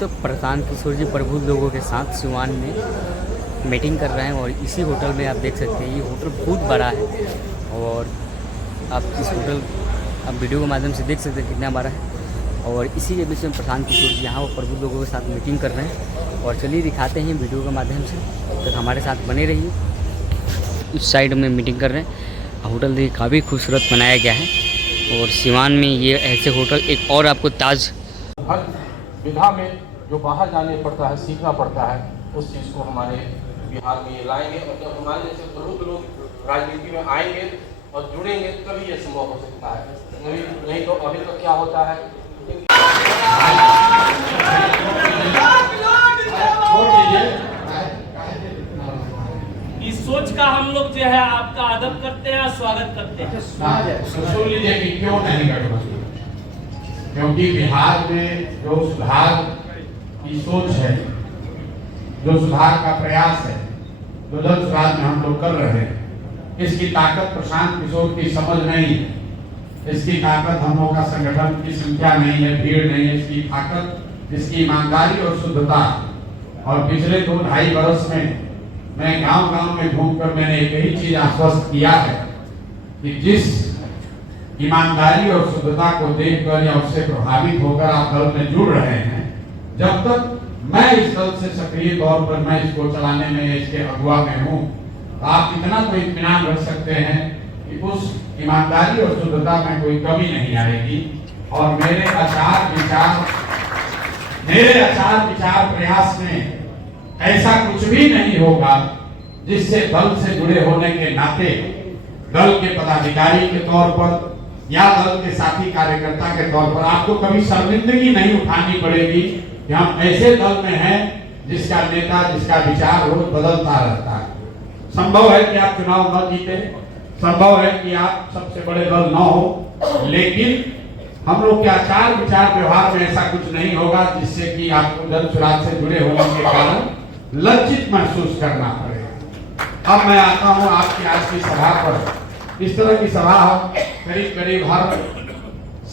तो प्रशांत किशोर जी प्रबुद्ध लोगों के साथ सिवान में मीटिंग कर रहे हैं और इसी होटल में आप देख सकते हैं ये होटल बहुत बड़ा है और आप इस होटल आप वीडियो के माध्यम से देख सकते हैं कितना बड़ा है। और इसी के बीच में प्रशांत किशोर जी यहाँ वो प्रबुद्ध लोगों के साथ मीटिंग कर रहे हैं और चलिए दिखाते हैं वीडियो के माध्यम से, तो हमारे साथ बने रहिए। इस साइड में मीटिंग कर रहे हैं। होटल देखिए काफ़ी खूबसूरत बनाया गया है और सिवान में ये ऐसे होटल एक और आपको ताज हर विधा में जो बाहर जाने पड़ता है, सीखना पड़ता है, उस चीज़ को हमारे बिहार में ये लाएंगे। और जब हमारे जैसे प्रबुद्ध लोग राजनीति में आएंगे और जुड़ेंगे तभी ये संभव हो सकता है, नहीं तो अभी तो क्या होता है। इस सोच का हम लोग जो है आपका अदब करते हैं और स्वागत करते हैं। सुन लीजिए कि क्यों नहीं गठबंधन, क्योंकि बिहार में जो सुधार की सोच है, जो सुधार का प्रयास है, जो जन सुधार में हम लोग कर रहे हैं, इसकी ताकत प्रशांत किशोर की समझ नहीं है, इसकी ताकत हम लोग का संगठन की संख्या नहीं है, भीड़ नहीं है, इसकी ताकत इसकी ईमानदारी और शुद्धता। और पिछले 2-2.5 वर्ष में मैं गांव-गांव में घूमकर मैंने एक ही चीज आश्वस्त किया है कि जिस ईमानदारी और शुद्धता को देखकर या उससे प्रभावित होकर आप दल में जुड़ रहे हैं, जब तक मैं इस दल से सक्रिय तौर पर मैं इसको चलाने में, इसके अगुवा में हूँ, तो आप इतना तो इत्मीनान रख सकते हैं कि उस ईमानदारी और शुद्धता में कोई कमी नहीं आएगी। और मेरे आचार विचार प्रयास में ऐसा कुछ भी नहीं होगा जिससे दल से जुड़े होने के नाते दल के पदाधिकारी के तौर पर या दल के साथी कार्यकर्ता के तौर पर आपको कभी शर्मिंदगी नहीं उठानी पड़ेगी कि हम ऐसे दल में हैं जिसका नेता, जिसका विचार रोज बदलता रहता है। संभव है कि आप चुनाव न जीते, संभव है कि आप सबसे बड़े दल न हो, लेकिन हम लोग के आचार विचार व्यवहार में ऐसा कुछ नहीं होगा जिससे कि आपको जन सुराज से जुड़े होने के कारण लज्जित महसूस करना पड़ेगा। अब मैं आता हूँ आपकी आज की सभा पर। इस तरह की सभा हम करीब हर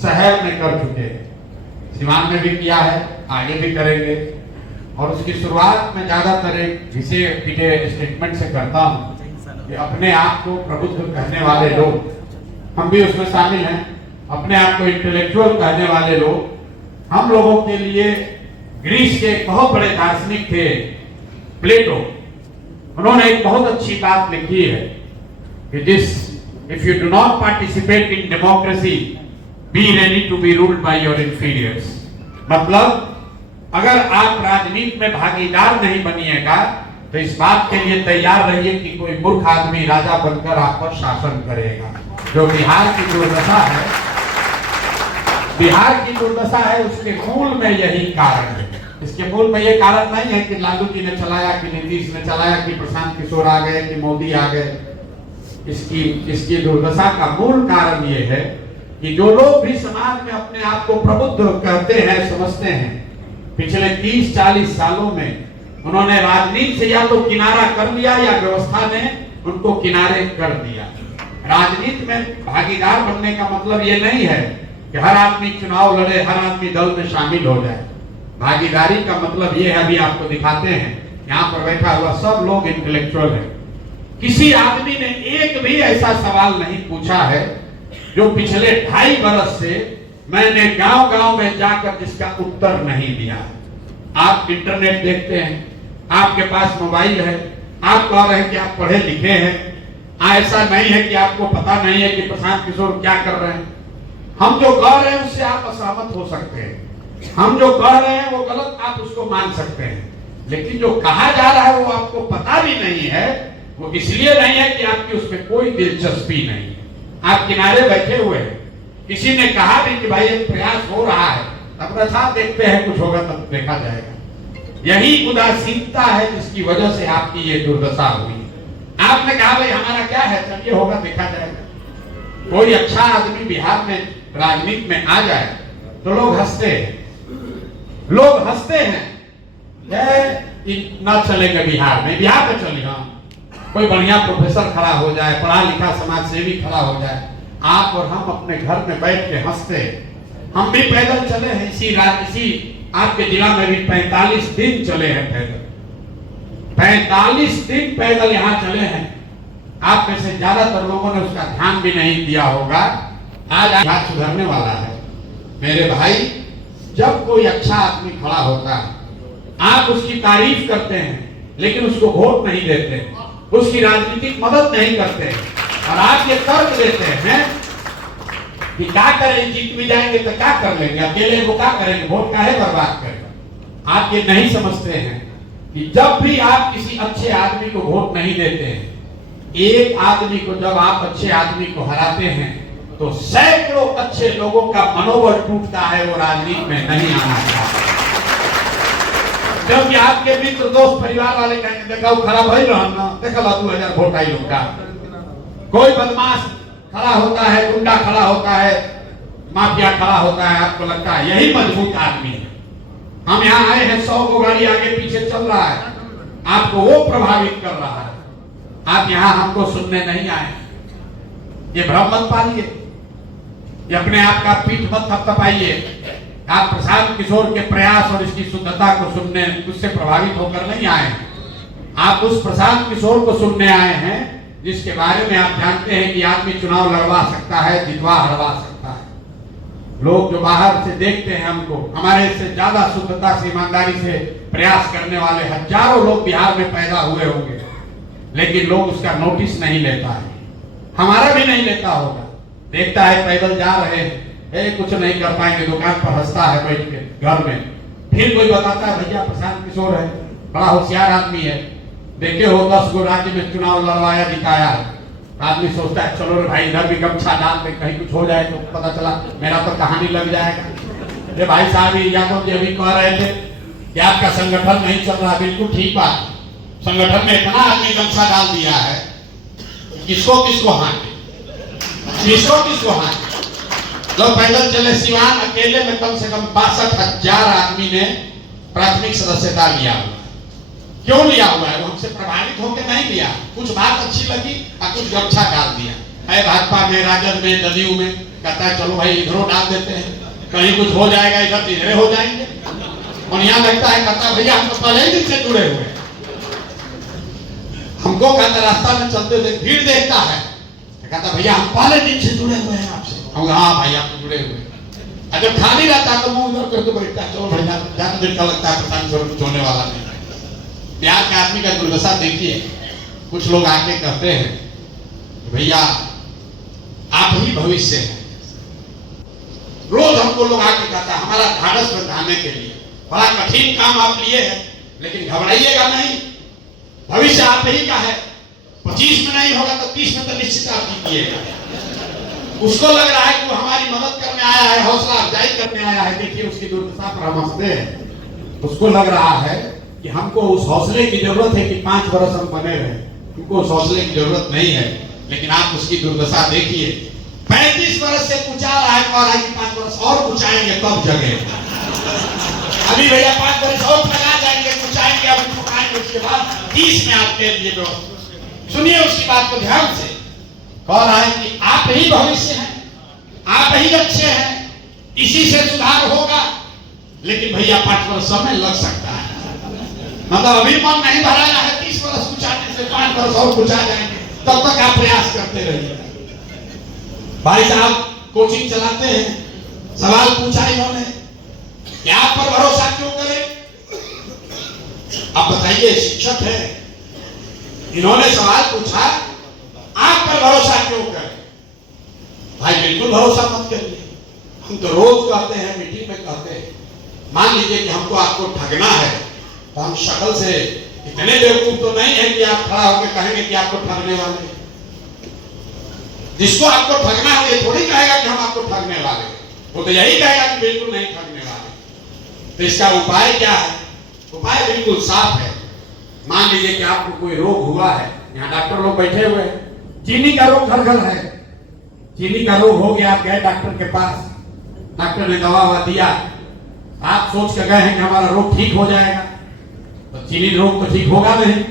शहर में कर चुके हैं, सिवान में भी किया है, आगे भी करेंगे। और उसकी शुरुआत में ज्यादातर एक घिसे पिटे स्टेटमेंट से करता हूँ कि अपने आप को प्रबुद्ध कहने वाले लोग, हम भी उसमें शामिल हैं, अपने आप को इंटेलेक्चुअल कहने वाले लोग, हम लोगों के लिए ग्रीस के एक बहुत बड़े दार्शनिक थे प्लेटो, उन्होंने एक बहुत अच्छी बात लिखी है कि if you do not participate in democracy, be ready to be ruled by your inferiors। मतलब अगर आप राजनीति में भागीदार नहीं बनिएगा तो इस बात के लिए तैयार रहिए कि कोई मूर्ख आदमी राजा बनकर आप पर शासन करेगा। जो बिहार की दुर्दशा है, उसके मूल में यही कारण है। इसके मूल में ये कारण नहीं है कि लालू जी ने चलाया, कि नीतीश ने चलाया, कि प्रशांत किशोर आ गए, कि मोदी आ गए। इसकी दुर्दशा का मूल कारण ये है कि जो लोग भी समाज में अपने आप को प्रबुद्ध कहते हैं, समझते हैं, पिछले 30-40 सालों में उन्होंने राजनीति से या तो किनारा कर लिया या व्यवस्था ने उनको किनारे कर दिया। राजनीति में भागीदार बनने का मतलब ये नहीं है कि हर आदमी चुनाव लड़े, हर आदमी दल में शामिल हो जाए। भागीदारी का मतलब ये है, अभी आपको दिखाते हैं, यहाँ पर बैठा हुआ सब लोग इंटेलेक्चुअल है। किसी आदमी ने एक भी ऐसा सवाल नहीं पूछा है जो पिछले 2.5 वर्ष से मैंने गांव-गांव में जाकर जिसका उत्तर नहीं दिया। आप इंटरनेट देखते हैं, आपके पास मोबाइल है, आप कह रहे हैं कि आप पढ़े लिखे हैं, ऐसा नहीं है कि आपको पता नहीं है कि प्रशांत किशोर क्या कर रहे हैं। हम जो कह रहे हैं उससे आप असहमत हो सकते हैं, हम जो कह रहे हैं वो गलत, आप उसको मान सकते हैं, लेकिन जो कहा जा रहा है वो आपको पता भी नहीं है। वो इसलिए नहीं है कि आपकी उसमें कोई दिलचस्पी नहीं है, आप किनारे बैठे हुए हैं। किसी ने कहा भी कि भाई एक प्रयास हो रहा है, अपना साथ देखते हैं, कुछ होगा तब देखा जाएगा। यही उदासीनता है जिसकी वजह से आपकी ये दुर्दशा हुई। आपने कहा भाई हमारा क्या है, चलिए होगा देखा जाएगा। कोई अच्छा आदमी बिहार में राजनीति में आ जाए तो लोग हंसते हैं, ना चलेगा बिहार में चलेगा। कोई बढ़िया प्रोफेसर खड़ा हो जाए, पढ़ा लिखा समाज सेवी खड़ा हो जाए, आप और हम अपने घर में बैठ के हंसते। हम भी पैदल चले हैं इसी आपके जिला में भी 45 दिन चले हैं पैदल, 45 दिन पैदल यहाँ चले हैं। आप में से ज्यादातर लोगों ने उसका ध्यान भी नहीं दिया होगा। आज हाथ सुधरने वाला है। मेरे भाई, जब कोई अच्छा आदमी खड़ा होता है, आप उसकी तारीफ करते हैं, लेकिन उसको वोट नहीं देते, उसकी राजनीतिक मदद नहीं करते, और आप ये तर्क देते हैं कि क्या करें, जीत भी जाएंगे तो क्या कर लेंगे, अकेले वो क्या करेंगे, वोट काहे बर्बाद करेंगे। आप ये नहीं समझते हैं कि जब भी आप किसी अच्छे आदमी को वोट नहीं देते हैं, एक आदमी को जब आप अच्छे आदमी को हराते हैं, तो सैकड़ों अच्छे लोगों का मनोबल टूटता है, वो राजनीति में नहीं आना चाहता। क्योंकि आपके मित्र, दोस्त, परिवार वाले कहेंगे देखा वो खराब है ना, देखा 2000 वोट आई लोग का। कोई बदमाश खड़ा होता है, गुंडा खड़ा होता है, माफिया खड़ा होता है, आपको लगता है यही मजबूत आदमी है। हम यहाँ आए हैं, 100 को गाड़ी आगे पीछे चल रहा है, आपको वो प्रभावित कर रहा है। आप यहाँ हमको सुनने नहीं आए। ये भ्रम मत पालिए, ये अपने आप का पीठ मत थपथपाइए। आप प्रशांत किशोर के प्रयास और इसकी शुद्धता को सुनने, उससे प्रभावित होकर नहीं आए। आप उस प्रशांत किशोर को सुनने आए हैं जिसके बारे में आप जानते हैं कि आदमी चुनाव लड़वा सकता है, जितवा हरवा सकता है। लोग जो बाहर से देखते हैं हमको, हमारे से ज्यादा शुद्धता से, ईमानदारी से प्रयास करने वाले हजारों लोग बिहार में पैदा हुए होंगे, लेकिन लोग उसका नोटिस नहीं लेता है। हमारा भी नहीं लेता होगा। देखता है पैदल जा रहे हैं, कुछ नहीं कर पाएंगे, दुकान पर हंसता है बैठ के घर में। फिर कोई बताता है भैया प्रशांत किशोर है, बड़ा होशियार आदमी है, देखे हो 10 गो राज्य में चुनाव लड़वाया, जिताया है। आदमी सोचता है चलो रे भाई इधर भी गमछा डाल दे, कहीं कुछ हो जाए तो पता चला मेरा तो कहानी लग जाएगा। ये भाई साहब यादव जी अभी कह रहे थे कि आपका संगठन नहीं चल रहा, बिल्कुल ठीक बात। संगठन में इतना आदमी गमछा डाल दिया है, किसको किसको हाथे, किसको किसको हाथे। लोग पैदल चले, सिवान अकेले में कम से कम 62,000 आदमी ने प्राथमिक सदस्यता लिया हुआ। क्यों लिया हुआ है? वो हमसे प्रभावित होकर नहीं लिया, कुछ बात अच्छी लगी और कुछ गमछा डाल दिया है। भाजपा में, राजद में, जदयू में कहता है चलो भाई इधरों डाल देते हैं, कहीं कुछ हो जाएगा, इधर इधरे हो जाएंगे। और यहाँ लगता है कहता भैया हम तो पहले ही दिन से जुड़े हुए, हमको कहता रास्ता में चलते थे भीड़ देखता है, कहता भैया हम पहले दिन से जुड़े हुए हैं आपसे। हम हाँ भाई आप तो जुड़े हुए। जब खाली रहता है तो मुंह उधर करके बैठता है, चलो भैया ज्यादा देर का लगता है, पता नहीं कुछ होने वाला नहीं। बिहार के आदमी का दुर्दशा देखिए, कुछ लोग आके कहते हैं भैया आप ही भविष्य हैं। रोज हमको लोग आके कहता है हमारा ढाढ़स बंधाने के लिए बड़ा कठिन काम आप लिए हैं, लेकिन घबराइएगा नहीं, भविष्य आप ही का है। 25 में नहीं होगा तो 30 में तो निश्चित आप जीतिएगा। उसको लग रहा है कि वो हमारी मदद करने आया है, हौसला अफजाई करने आया है। देखिए उसकी दुर्दशा पर हम हंसते हैं। उसको लग रहा है कि हमको उस हौसले की जरूरत है कि 5 वर्ष हम बने रहे, हमको उस हौसले की जरूरत नहीं है। लेकिन आप उसकी दुर्दशा देखिए, 35 वर्ष से कुचा रहा है, कह रहा है कि 5 वर्ष और कुचाएंगे तब जगह। अभी भैया 5 वर्ष और लगा जाएंगे, कुचाएंगे, अभी कुचाएंगे, उसके बाद 30 में आपके लिए व्यवस्था। सुनिए उसकी बात को ध्यान से। कह रहा है कि आप ही भविष्य हैं, आप ही अच्छे हैं, इसी से सुधार होगा। लेकिन भैया 5 वर्ष समय लग सकता है, मतलब अभी मन नहीं भराया है 30 वर्ष कुचाने से, 5 वर्ष और कुचा जाएंगे, तब तक आप प्रयास करते रहिए। भाई साहब कोचिंग चलाते हैं, सवाल पूछा इन्होंने कि आप पर भरोसा क्यों करें? आप बताइए, शिक्षक है, इन्होंने सवाल पूछा आप पर भरोसा क्यों करें? भाई बिल्कुल भरोसा मत करिए। हम तो रोज कहते हैं, मीटिंग में कहते हैं, मान लीजिए कि हमको आपको ठगना है, तो हम शक्ल से इतने बेवकूफ तो नहीं है कि आप खड़ा होकर कहेंगे कि आपको ठगने वाले। जिसको आपको ठगना है ये थोड़ी कहेगा कि हम आपको ठगने वाले हैं, वो तो यही कहेगा कि बिल्कुल नहीं ठगने वाले। तो इसका उपाय क्या है? उपाय बिल्कुल साफ है। मान लीजिए कि आपको कोई रोग हुआ है, यहाँ डॉक्टर लोग बैठे हुए हैं, चीनी का रोग घर घर है, चीनी का रोग हो गया, आप गए डॉक्टर के पास, डॉक्टर ने दवा दिया, आप सोच कर गए हैं कि हमारा रोग ठीक हो जाएगा, तो चीनी रोग तो ठीक होगा नहीं।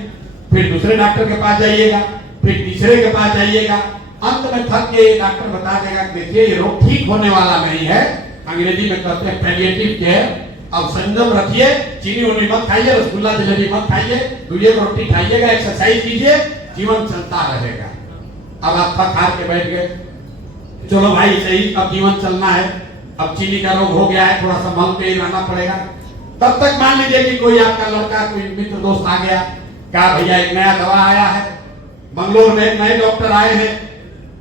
फिर दूसरे डॉक्टर के पास जाइएगा, फिर तीसरे के पास जाइएगा, अंत में थक के डॉक्टर बता देगा कि देखिए ये रोग ठीक होने वाला नहीं है, अंग्रेजी में कहते हैं पैलिएटिव केयर, अब संयम रखिए, चीनी उनी मत खाइए, रसगुल्ला जलेबी मत खाइए, 2 रोटी खाइएगा, एक्सरसाइज कीजिए, जीवन चलता रहेगा। अब आप थक हार के बैठ गए, चलो भाई सही, अब जीवन चलना है, अब चीनी का रोग हो गया है, थोड़ा सा मल पे ही रहना पड़ेगा। तब तक मान लीजिए कि कोई आपका लड़का, कोई मित्र दोस्त आ गया, कहा भैया एक नया दवा आया है, मंगलोर में एक नए डॉक्टर आए हैं,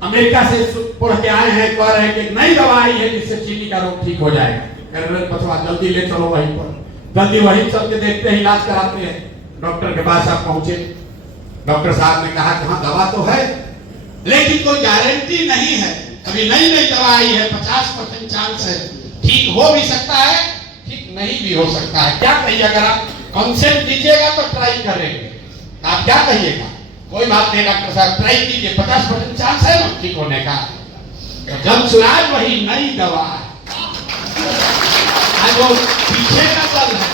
अमेरिका से पढ़ के आए हैं, कह रहे हैं कि एक नई दवा आई है जिससे चीनी का रोग ठीक हो जाएगा। पछवा जल्दी ले चलो वहीं पर, जल्दी वहीं चल के देखते हैं, इलाज कराते हैं। डॉक्टर के पास आप पहुंचे, डॉक्टर साहब ने कहा कि हाँ दवा तो है, लेकिन कोई गारंटी नहीं है, अभी नई नई दवा आई है, 50% चांस है, ठीक हो भी सकता है, ठीक नहीं भी हो सकता है। क्या कहिए, अगर आप कंसेंट दीजिएगा तो ट्राई करेंगे, आप क्या कहिएगा? कोई बात नहीं डॉक्टर साहब, ट्राई कीजिए, 50% चांस है ना ठीक होने का। तो जब सुनाज वही नई दवा है, आज वो पीछे का दल है,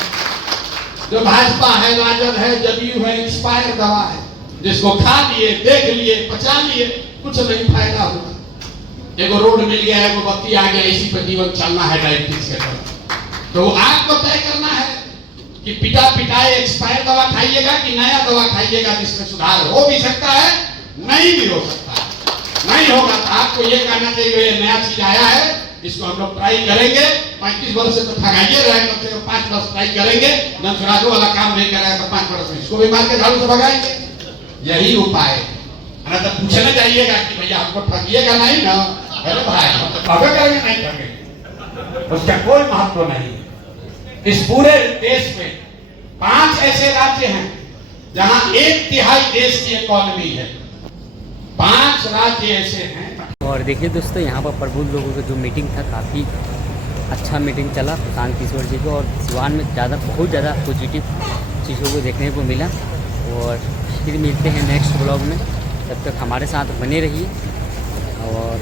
जो भाजपा है, राजद है, जदयू है, एक्सपायर दवा है, जिसको खा लिए, देख लिए, पचा लिए, कुछ नहीं फायदा हुआ। एगो रोड मिल गया, एगो बत्ती आ गया, इसी पर जीवन चलना है डायबिटीज के तरफ। तो आपको तय करना है कि पिटा पिटाए एक्सपायर दवा खाइएगा कि नया दवा खाइएगा जिसमें सुधार हो भी सकता है, नहीं भी हो सकता है। नहीं होगा तो आपको ये कहना चाहिए ये नया चीज आया है, इसको हम लोग ट्राई करेंगे। 35 वर्ष से तो ठगाइए रहे, कम से कम 5 वर्ष ट्राई करेंगे, जनसुराजों वाला काम नहीं करेगा तो 5 वर्ष में इसको भी मार के झाड़ू से भगाएंगे। यही उपाय है। तो पूछना चाहिएगा कि भैया हमको ठगिएगा नहीं ना, अरे भाई हम तो ठगे करेंगे, नहीं ठगेंगे, उसका कोई महत्व नहीं। इस पूरे देश में 5 ऐसे राज्य हैं जहां 1/3 देश की इकोनॉमी है, 5 राज्य ऐसे हैं। और देखिए दोस्तों, यहाँ पर प्रबुद्ध लोगों का जो मीटिंग था, काफ़ी अच्छा मीटिंग चला प्रशांत किशोर जी को, और सिवान में बहुत ज़्यादा पॉजिटिव चीज़ों को देखने को मिला। और फिर मिलते हैं नेक्स्ट ब्लॉग में, तब तक हमारे साथ बने रहिए और